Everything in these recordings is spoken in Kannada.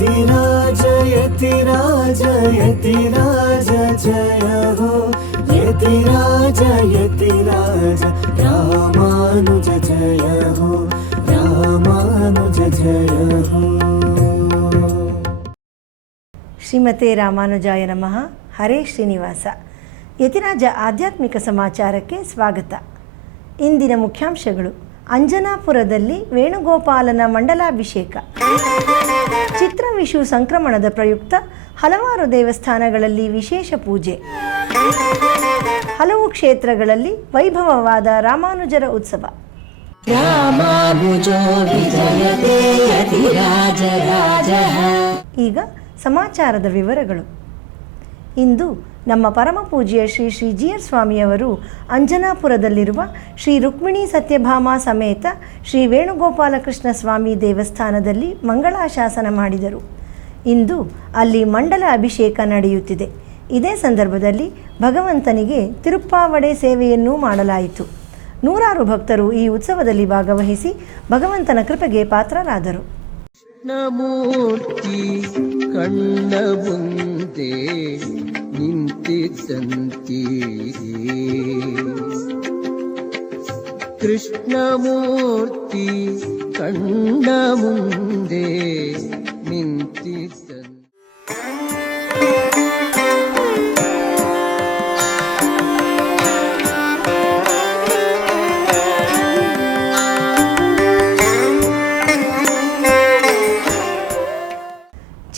यतिराज यतिराज यतिराज जय हो यतिराज यतिराज रामानुज जय हो रामानुज जय हो। ಶ್ರೀಮತೆ ರಾಮಾನುಜಾಯ ನಮಃ. ಹರೇ ಶ್ರೀನಿವಾಸ. ಯತಿರಾಜ ಆಧ್ಯಾತ್ಮಿಕ ಸಮಾಚಾರಕ್ಕೆ ಸ್ವಾಗತ. ಇಂದಿನ ಮುಖ್ಯಾಂಶಗಳು: ಅಂಜನಾಪುರದಲ್ಲಿ ವೇಣುಗೋಪಾಲನ ಮಂಡಲಾಭಿಷೇಕ, ಚಿತ್ರವಿಷು ಸಂಕ್ರಮಣದ ಪ್ರಯುಕ್ತ ಹಲವಾರು ದೇವಸ್ಥಾನಗಳಲ್ಲಿ ವಿಶೇಷ ಪೂಜೆ, ಹಲವು ಕ್ಷೇತ್ರಗಳಲ್ಲಿ ವೈಭವವಾದ ರಾಮಾನುಜರ ಉತ್ಸವ. ಈಗ ಸಮಾಚಾರದ ವಿವರಗಳು. ಇಂದು ನಮ್ಮ ಪರಮ ಪೂಜ್ಯ ಶ್ರೀ ಶ್ರೀ ಜಿಯರ್ ಸ್ವಾಮಿಯವರು ಅಂಜನಾಪುರದಲ್ಲಿರುವ ಶ್ರೀ ರುಕ್ಮಿಣಿ ಸತ್ಯಭಾಮ ಸಮೇತ ಶ್ರೀ ವೇಣುಗೋಪಾಲಕೃಷ್ಣ ಸ್ವಾಮಿ ದೇವಸ್ಥಾನದಲ್ಲಿ ಮಂಗಳಾಶಾಸನ ಮಾಡಿದರು. ಇಂದು ಅಲ್ಲಿ ಮಂಡಲ ಅಭಿಷೇಕ ನಡೆಯುತ್ತಿದೆ. ಇದೇ ಸಂದರ್ಭದಲ್ಲಿ ಭಗವಂತನಿಗೆ ತಿರುಪ್ಪಾವಡೆ ಸೇವೆಯನ್ನೂ ಮಾಡಲಾಯಿತು. ನೂರಾರು ಭಕ್ತರು ಈ ಉತ್ಸವದಲ್ಲಿ ಭಾಗವಹಿಸಿ ಭಗವಂತನ ಕೃಪೆಗೆ ಪಾತ್ರರಾದರು. ಮೂರ್ತಿ ಕಣ್ಣ ಮುಂದೆ ನಿಂತಿದ್ದಂತಿ ಕೃಷ್ಣಮೂರ್ತಿ ಕಣ್ಣ ಮುಂದೆ ನಿಂತಿದ್ದಂತಿ.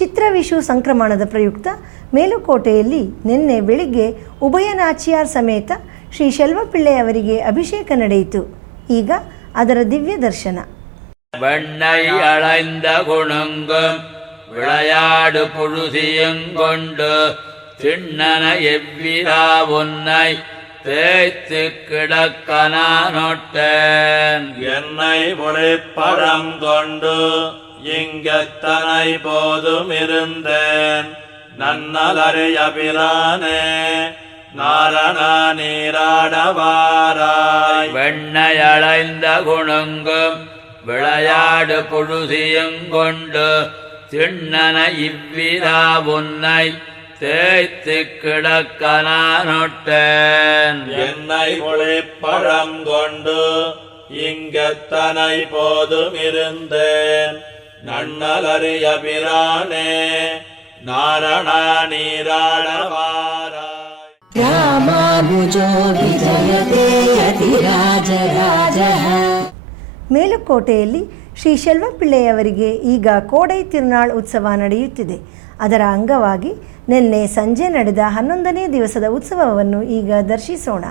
ಚಿತ್ರವಿಷು ಸಂಕ್ರಮಣದ ಪ್ರಯುಕ್ತ ಮೇಲುಕೋಟೆಯಲ್ಲಿ ನಿನ್ನೆ ಬೆಳಿಗ್ಗೆ ಉಭಯ ನಾಚಿಯಾರ್ ಸಮೇತ ಶ್ರೀ ಶೆಲ್ವಪಿಳ್ಳೆಯವರಿಗೆ ಅಭಿಷೇಕ ನಡೆಯಿತು. ಈಗ ಅದರ ದಿವ್ಯ ದರ್ಶನ. வெண்ணை அளைந்த குணங்கும் விளையாடு புழுதியங்கொண்டு திண்ணன எவ்விரா உன்னை தேய்த்து கிடக்கனானொட்டேன் என்னை முளைப்பழம் கொண்டு இங்கத்தனை போதும் இருந்தேன் நன்னலறிய பிரானே நாரணா நீராடவாராய். வெண்ணையளைந்த குணங்கும் விளையாடு புழுதியங்கொண்டு திண்ணன இவ்விரா உன்னை தேய்த்து கிடக்கனானொட்டேன் என்னை முளைப்பழம் கொண்டு இங்கத்தனை போதும் இருந்தேன் நன்னலறிய பிரானே நாரணா நீராடவாராய். ಮೇಲುಕೋಟೆಯಲ್ಲಿ ಶ್ರೀ ಶೆಲ್ವಪಿಳ್ಳೆಯವರಿಗೆ ಈಗ ಕೋಡೈ ತಿರುನಾಳ್ ಉತ್ಸವ ನಡೆಯುತ್ತಿದೆ. ಅದರ ಅಂಗವಾಗಿ ನಿನ್ನೆ ಸಂಜೆ ನಡೆದ 11ನೇ ದಿವಸದ ಉತ್ಸವವನ್ನು ಈಗ ದರ್ಶಿಸೋಣ.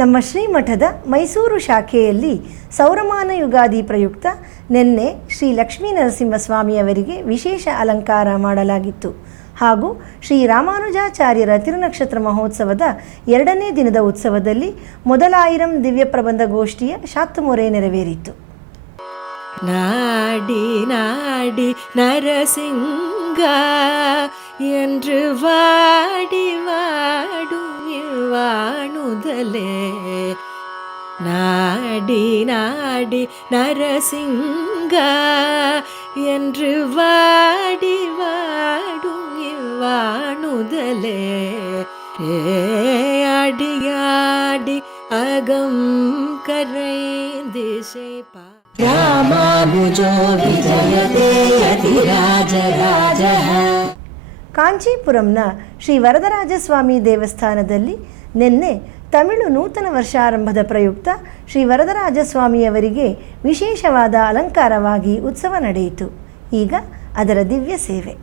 ನಮ್ಮ ಶ್ರೀಮಠದ ಮೈಸೂರು ಶಾಖೆಯಲ್ಲಿ ಸೌರಮಾನ ಯುಗಾದಿ ಪ್ರಯುಕ್ತ ನಿನ್ನೆ ಶ್ರೀ ಲಕ್ಷ್ಮೀ ನರಸಿಂಹಸ್ವಾಮಿಯವರಿಗೆ ವಿಶೇಷ ಅಲಂಕಾರ ಮಾಡಲಾಗಿತ್ತು. ಹಾಗೂ ಶ್ರೀ ರಾಮಾನುಜಾಚಾರ್ಯರ ತಿರುನಕ್ಷತ್ರ ಮಹೋತ್ಸವದ 2ನೇ ದಿನದ ಉತ್ಸವದಲ್ಲಿ ಮೊದಲಾಯಿರಂ ದಿವ್ಯ ಪ್ರಬಂಧ ಗೋಷ್ಠಿಯ ಶಾತ್ತುಮೊರೆ ನೆರವೇರಿತು. ನಾಡಿ ನಾಡಿ ನರಸಿಂಗ என்று வாடி வாடும் வாணுதலே நாடி நாடி நரசிங்க என்று வாடி வாடும் வாணுதலே அடியாடி அகம் கரைந்திசை பா. ராமானுஜோ விஜயதே யதிராஜ ராஜः. ಕಾಂಚೀಪುರಂನ ಶ್ರೀ ವರದರಾಜಸ್ವಾಮಿ ದೇವಸ್ಥಾನದಲ್ಲಿ ನಿನ್ನೆ ತಮಿಳು ನೂತನ ವರ್ಷಾರಂಭದ ಪ್ರಯುಕ್ತ ಶ್ರೀ ವರದರಾಜಸ್ವಾಮಿಯವರಿಗೆ ವಿಶೇಷವಾದ ಅಲಂಕಾರವಾಗಿ ಉತ್ಸವ ನಡೆಯಿತು. ಈಗ ಅದರ ದಿವ್ಯ ಸೇವೆ.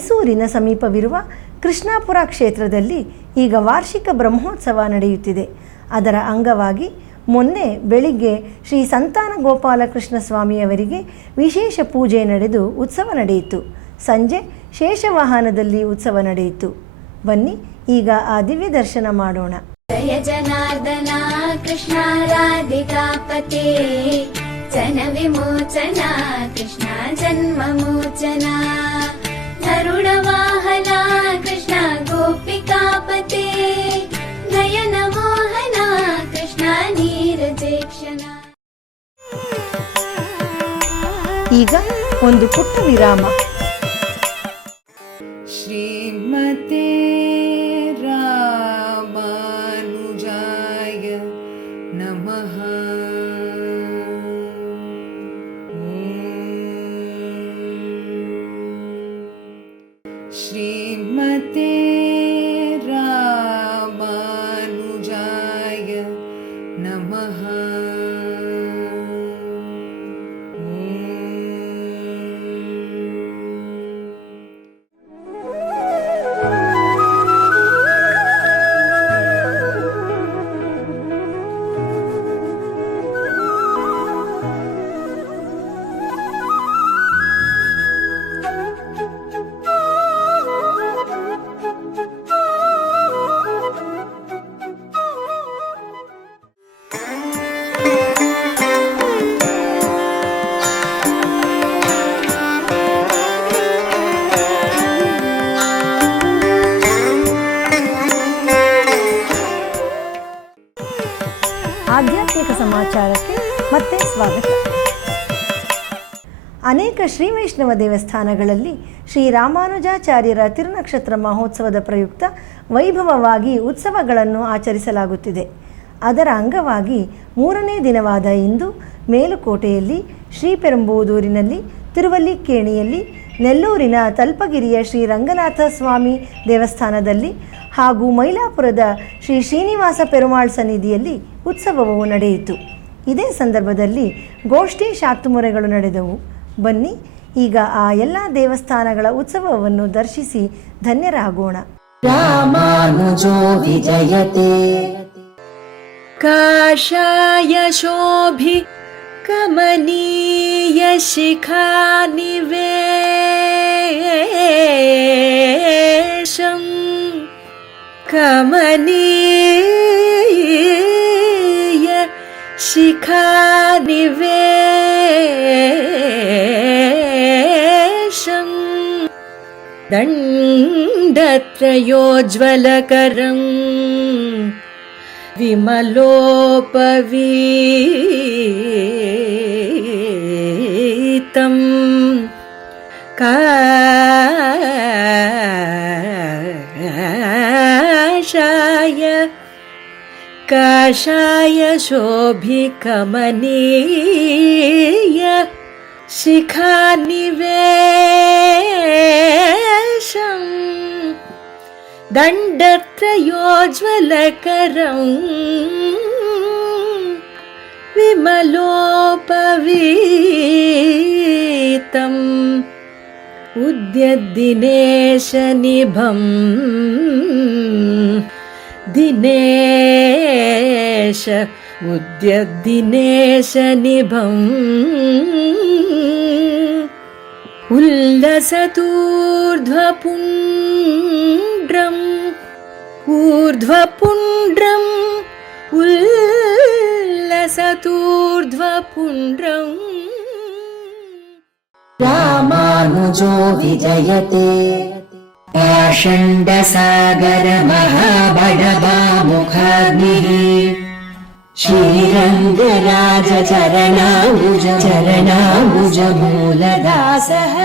ಮೈಸೂರಿನ ಸಮೀಪವಿರುವ ಕೃಷ್ಣಾಪುರ ಕ್ಷೇತ್ರದಲ್ಲಿ ಈಗ ವಾರ್ಷಿಕ ಬ್ರಹ್ಮೋತ್ಸವ ನಡೆಯುತ್ತಿದೆ. ಅದರ ಅಂಗವಾಗಿ ಮೊನ್ನೆ ಬೆಳಿಗ್ಗೆ ಶ್ರೀ ಸಂತಾನ ಗೋಪಾಲಕೃಷ್ಣ ಸ್ವಾಮಿಯವರಿಗೆ ವಿಶೇಷ ಪೂಜೆ ನಡೆದು ಉತ್ಸವ ನಡೆಯಿತು. ಸಂಜೆ ಶೇಷವಾಹನದಲ್ಲಿ ಉತ್ಸವ ನಡೆಯಿತು. ಬನ್ನಿ ಈಗ ಆ ದಿವ್ಯ ದರ್ಶನ ಮಾಡೋಣ. ಜಯ ಜನಾರ್ದನ ಕೃಷ್ಣ ರಾಧಿಕಾಪತೆ ಜನ ವಿಮೋಚನ ಕೃಷ್ಣ ಜನ್ಮ ಮೋಚನ ಗರುಡ ವಾಹನ ಕೃಷ್ಣ ಗೋಪಿಕಾಪತೆ ನಯನ ಮೋಹನ ಕೃಷ್ಣ ನೀರಜೇಕ್ಷಣ. ಈಗ ಒಂದು ಪುಟ್ಟ ವಿರಾಮ. ಶ್ರೀಮತೆ ರಾಮಾನುಜಾಯ ನಮಃ. ಶ್ರೀಮತೆ ರಾಮಾನುಜಾಯ ನಮಃ. ಆಧ್ಯಾತ್ಮಿಕ ಸಮಾಚಾರಕ್ಕೆ ಮತ್ತೆ ಸ್ವಾಗತ. ಅನೇಕ ಶ್ರೀ ವೈಷ್ಣವ ದೇವಸ್ಥಾನಗಳಲ್ಲಿ ಶ್ರೀ ರಾಮಾನುಜಾಚಾರ್ಯರ ತಿರುನಕ್ಷತ್ರ ಮಹೋತ್ಸವದ ಪ್ರಯುಕ್ತ ವೈಭವವಾಗಿ ಉತ್ಸವಗಳನ್ನು ಆಚರಿಸಲಾಗುತ್ತಿದೆ. ಅದರ ಅಂಗವಾಗಿ 3ನೇ ದಿನವಾದ ಇಂದು ಮೇಲುಕೋಟೆಯಲ್ಲಿ, ಶ್ರೀಪೆರುಂಬೂದೂರಿನಲ್ಲಿ, ತಿರುವಲ್ಲಿಕ್ಕೇಣಿಯಲ್ಲಿ, ನೆಲ್ಲೂರಿನ ತಲ್ಪಗಿರಿಯ ಶ್ರೀ ರಂಗನಾಥ ಸ್ವಾಮಿ ದೇವಸ್ಥಾನದಲ್ಲಿ ಹಾಗೂ ಮೈಲಾಪುರದ ಶ್ರೀ ಶ್ರೀನಿವಾಸ ಪೆರುಮಾಳ್ ಸನ್ನಿಧಿಯಲ್ಲಿ ಉತ್ಸವವು ನಡೆಯಿತು. ಇದೇ ಸಂದರ್ಭದಲ್ಲಿ ಗೋಷ್ಠಿ ಶಾಕ್ತುಮುರೆಗಳು ನಡೆದವು. ಬನ್ನಿ ಈಗ ಆ ಎಲ್ಲ ದೇವಸ್ಥಾನಗಳ ಉತ್ಸವವನ್ನು ದರ್ಶಿಸಿ ಧನ್ಯರಾಗೋಣ. ರಾಮಾನುಜೋ ವಿಜಯತೆ ಕಾಷಾಯ ಶೋಭಿ ಕಮನೀಯ ಶಿಖಾನಿವೇಶಂ ಕಮನೀಯ ಶಿಖಾನಿವೇಶಂ ದಂಡತ್ರಯೋಜ್ವಲಕರಂ ವಿಮಲೋಪವೀತಂ ಕಾಷಾಯ ಶೋಭಿಕಮನೀಯ ಶಿಖಾನಿವೇಶಂ ದಂಡತ್ರಯೋಜ್ವಲಕರಂ ವಿಮಲೋಪವೀತಂ ಉದ್ಯದ್ದಿನೇಶನಿಭಂ ದಿನೇಶ ಉದ್ಯದ್ದಿನೇಶನಿಭಂ ಉಲ್ಲಸತೂರ್ಧ್ವಪುಂಡ್ರಂ ಊರ್ಧ್ವಪುಂಡ್ರಂ ಉಲ್ಲಸತೂರ್ಧ್ವಪುಂಡ್ರಂ ರಾಮಾನುಜೋ ವಿಜಯತೆ ಪಾಷಂಡಸಾಗರ ಮಹಾಬಡಬಾಮುಖಾಗ್ನಿಃ ಶ್ರೀರಂಗರಾಜ ಚರಣಾಂಬುಜ ಮೂಲದಾಸಃ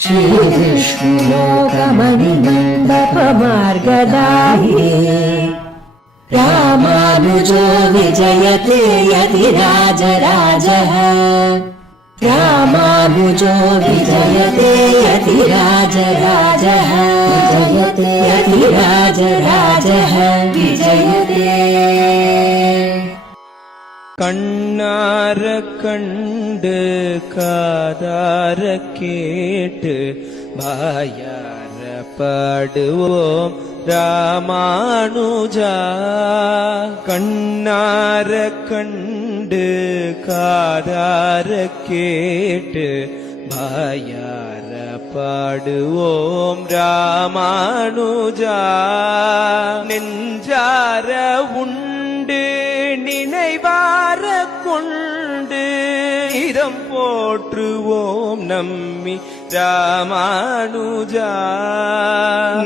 ಶ್ರೀವಿಷ್ಣುಲೋಕಮಣಿಮಂಡಪಮಾರ್ಗದಾಹಿ ರಾಮಾನುಜೋ ವಿಜಯತೆ ಯತಿರಾಜರಾಜಃ ರಾಮಾನುಜೋ ವಿಜಯತೆ ಯತಿರಾಜರಾಜಃ ವಿಜಯತೆ ಯತಿರಾಜರಾಜಃ ವಿಜಯತೆ. கண்ணார கண்டு காதார கேட்டு ಬಾಯಾರ ಪಡುவோம் ராமானுஜா. கண்ணார கண்டு காதார கேட்டு பாயார பாடுவோம் ராமானுஜா. நெஞ்சார உண்டு நினைவார கொண்டு இதம் போற்றுவோம் நம்மி ராமானுஜா.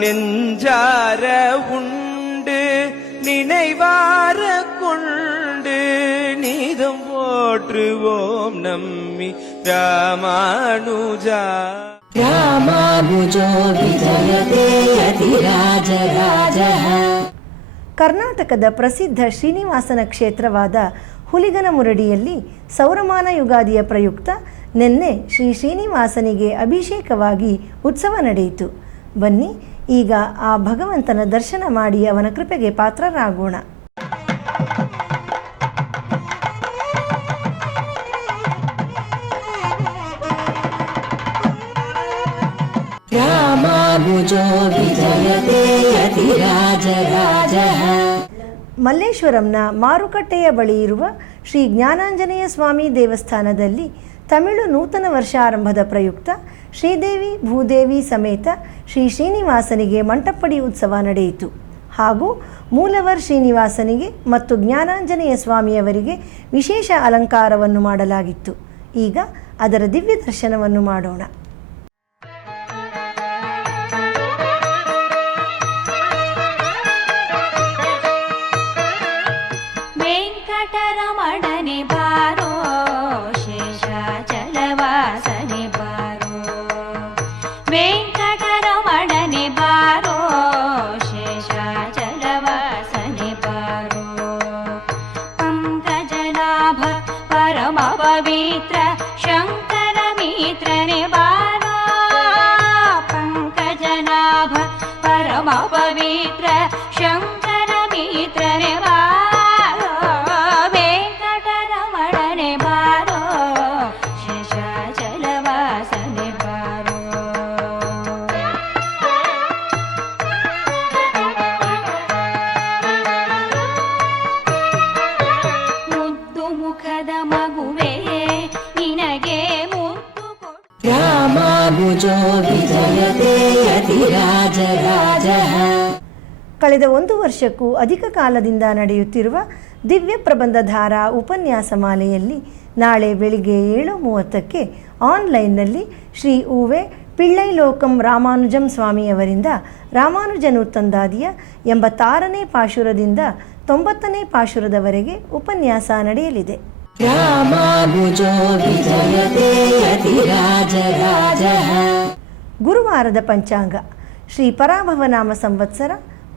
நெஞ்சார உண்டு நினைவார கொண்டு நீதம் போற்றுவோம் நம்மி ராமானுஜா. रामानुजो विजयते यतिराजराजः. ಕರ್ನಾಟಕದ ಪ್ರಸಿದ್ಧ ಶ್ರೀನಿವಾಸನ ಕ್ಷೇತ್ರವಾದ ಹುಲಿಗನಮುರಡಿಯಲ್ಲಿ ಸೌರಮಾನ ಯುಗಾದಿಯ ಪ್ರಯುಕ್ತ ನಿನ್ನೆ ಶ್ರೀ ಶ್ರೀನಿವಾಸನಿಗೆ ಅಭಿಷೇಕವಾಗಿ ಉತ್ಸವ ನಡೆಯಿತು. ಬನ್ನಿ ಈಗ ಆ ಭಗವಂತನ ದರ್ಶನ ಮಾಡಿ ಅವನ ಕೃಪೆಗೆ ಪಾತ್ರರಾಗೋಣ. रामानुजो विजयते यतिराजराजः. ಮಲ್ಲೇಶ್ವರಂನ ಮಾರುಕಟ್ಟೆಯ ಬಳಿ ಇರುವ ಶ್ರೀ ಜ್ಞಾನಾಂಜನೇಯ ಸ್ವಾಮಿ ದೇವಸ್ಥಾನದಲ್ಲಿ ತಮಿಳು ನೂತನ ವರ್ಷಾರಂಭದ ಪ್ರಯುಕ್ತ ಶ್ರೀದೇವಿ ಭೂದೇವಿ ಸಮೇತ ಶ್ರೀ ಶ್ರೀನಿವಾಸನಿಗೆ ಮಂಟಪಡಿ ಉತ್ಸವ ನಡೆಯಿತು. ಹಾಗೂ ಮೂಲವರ್ ಶ್ರೀನಿವಾಸನಿಗೆ ಮತ್ತು ಜ್ಞಾನಾಂಜನೇಯ ಸ್ವಾಮಿಯವರಿಗೆ ವಿಶೇಷ ಅಲಂಕಾರವನ್ನು ಮಾಡಲಾಗಿತ್ತು. ಈಗ ಅದರ ದಿವ್ಯ ದರ್ಶನವನ್ನು ಮಾಡೋಣ. ವೆಂಕಟರಮಣನೆ ಬಾರೋ ಶೇಷಾಚಲವಾಸನೆ ಬಾರೋ. ವೆಂಕಟರಮಣನೆ ಬಾರೋ ಶೇಷಾಚಲವಾಸನೆ ಬಾರೋ. ಪಂಕಜನಾಭ ಪರಮ ಪವಿತ್ರ ಶಂಕರ ಮಿತ್ರನೆ ಬಾರೋ. ಪಂಕಜನಾಭ ಪರಮ ಪವಿತ್ರ ಶಂಕರ ಮಿತ್ರನೆ ಬಾರೋ. ರಾಮಾನುಜೋ ವಿಜಯತೆ ಯತಿರಾಜರಾಜಃ. ಕಳೆದ 1 ವರ್ಷಕ್ಕೂ ಅಧಿಕ ಕಾಲದಿಂದ ನಡೆಯುತ್ತಿರುವ ದಿವ್ಯ ಪ್ರಬಂಧಧಾರ ಉಪನ್ಯಾಸ ಮಾಲೆಯಲ್ಲಿ ನಾಳೆ ಬೆಳಿಗ್ಗೆ 7:30ಕ್ಕೆ ಆನ್ಲೈನ್ನಲ್ಲಿ ಶ್ರೀ ಉವೆ ಪಿಳ್ಳೈ ಲೋಕಂ ರಾಮಾನುಜಂ ಸ್ವಾಮಿಯವರಿಂದ ರಾಮಾನುಜನೂತ್ತಂದಾದಿಯ 86ನೇ ಪಾಶುರದಿಂದ 90ನೇ ಪಾಶುರದವರೆಗೆ ಉಪನ್ಯಾಸ ನಡೆಯಲಿದೆ. ರಾಮಾನುಜೋ ವಿಜಯತೆ ಯತಿರಾಜರಾಜಃ. ಗುರುವಾರದ ಪಂಚಾಂಗ ಶ್ರೀ ಪರಾಭವನಾಮ ಸಂವತ್ಸರ,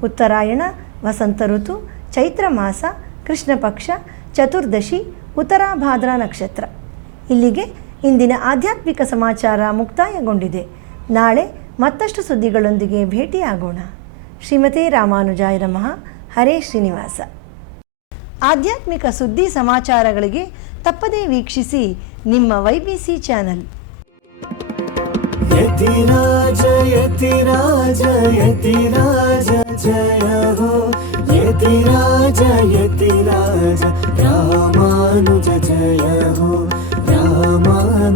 ಉತ್ತರಾಯಣ, ವಸಂತ ಋತು, ಚೈತ್ರ ಮಾಸ, ಕೃಷ್ಣ ಪಕ್ಷ, ಚತುರ್ದಶಿ, ಉತ್ತರಾಭಾದ್ರಾ ನಕ್ಷತ್ರ. ಇಲ್ಲಿಗೆ ಇಂದಿನ ಆಧ್ಯಾತ್ಮಿಕ ಸಮಾಚಾರ ಮುಕ್ತಾಯಗೊಂಡಿದೆ. ನಾಳೆ ಮತ್ತಷ್ಟು ಸುದ್ದಿಗಳೊಂದಿಗೆ ಭೇಟಿಯಾಗೋಣ. ಶ್ರೀಮತಿ ರಾಮಾನುಜಾಯ ನಮಃ. ಹರೇ ಶ್ರೀನಿವಾಸ. ಆಧ್ಯಾತ್ಮಿಕ ಸುದ್ದಿ ಸಮಾಚಾರಗಳಿಗೆ ತಪ್ಪದೇ ವೀಕ್ಷಿಸಿ ನಿಮ್ಮ YBC ಚಾನಲ್. ಯತಿರಾಜ ಯತಿರಾಜ ಯತಿರಾಜ ಜಯ ಹೋ. ಯತಿರಾಜ ಯತಿರಾಜ ರಾಮಾನುಜ ಜಯ ಹೋ. ರಾಮಾನುಜ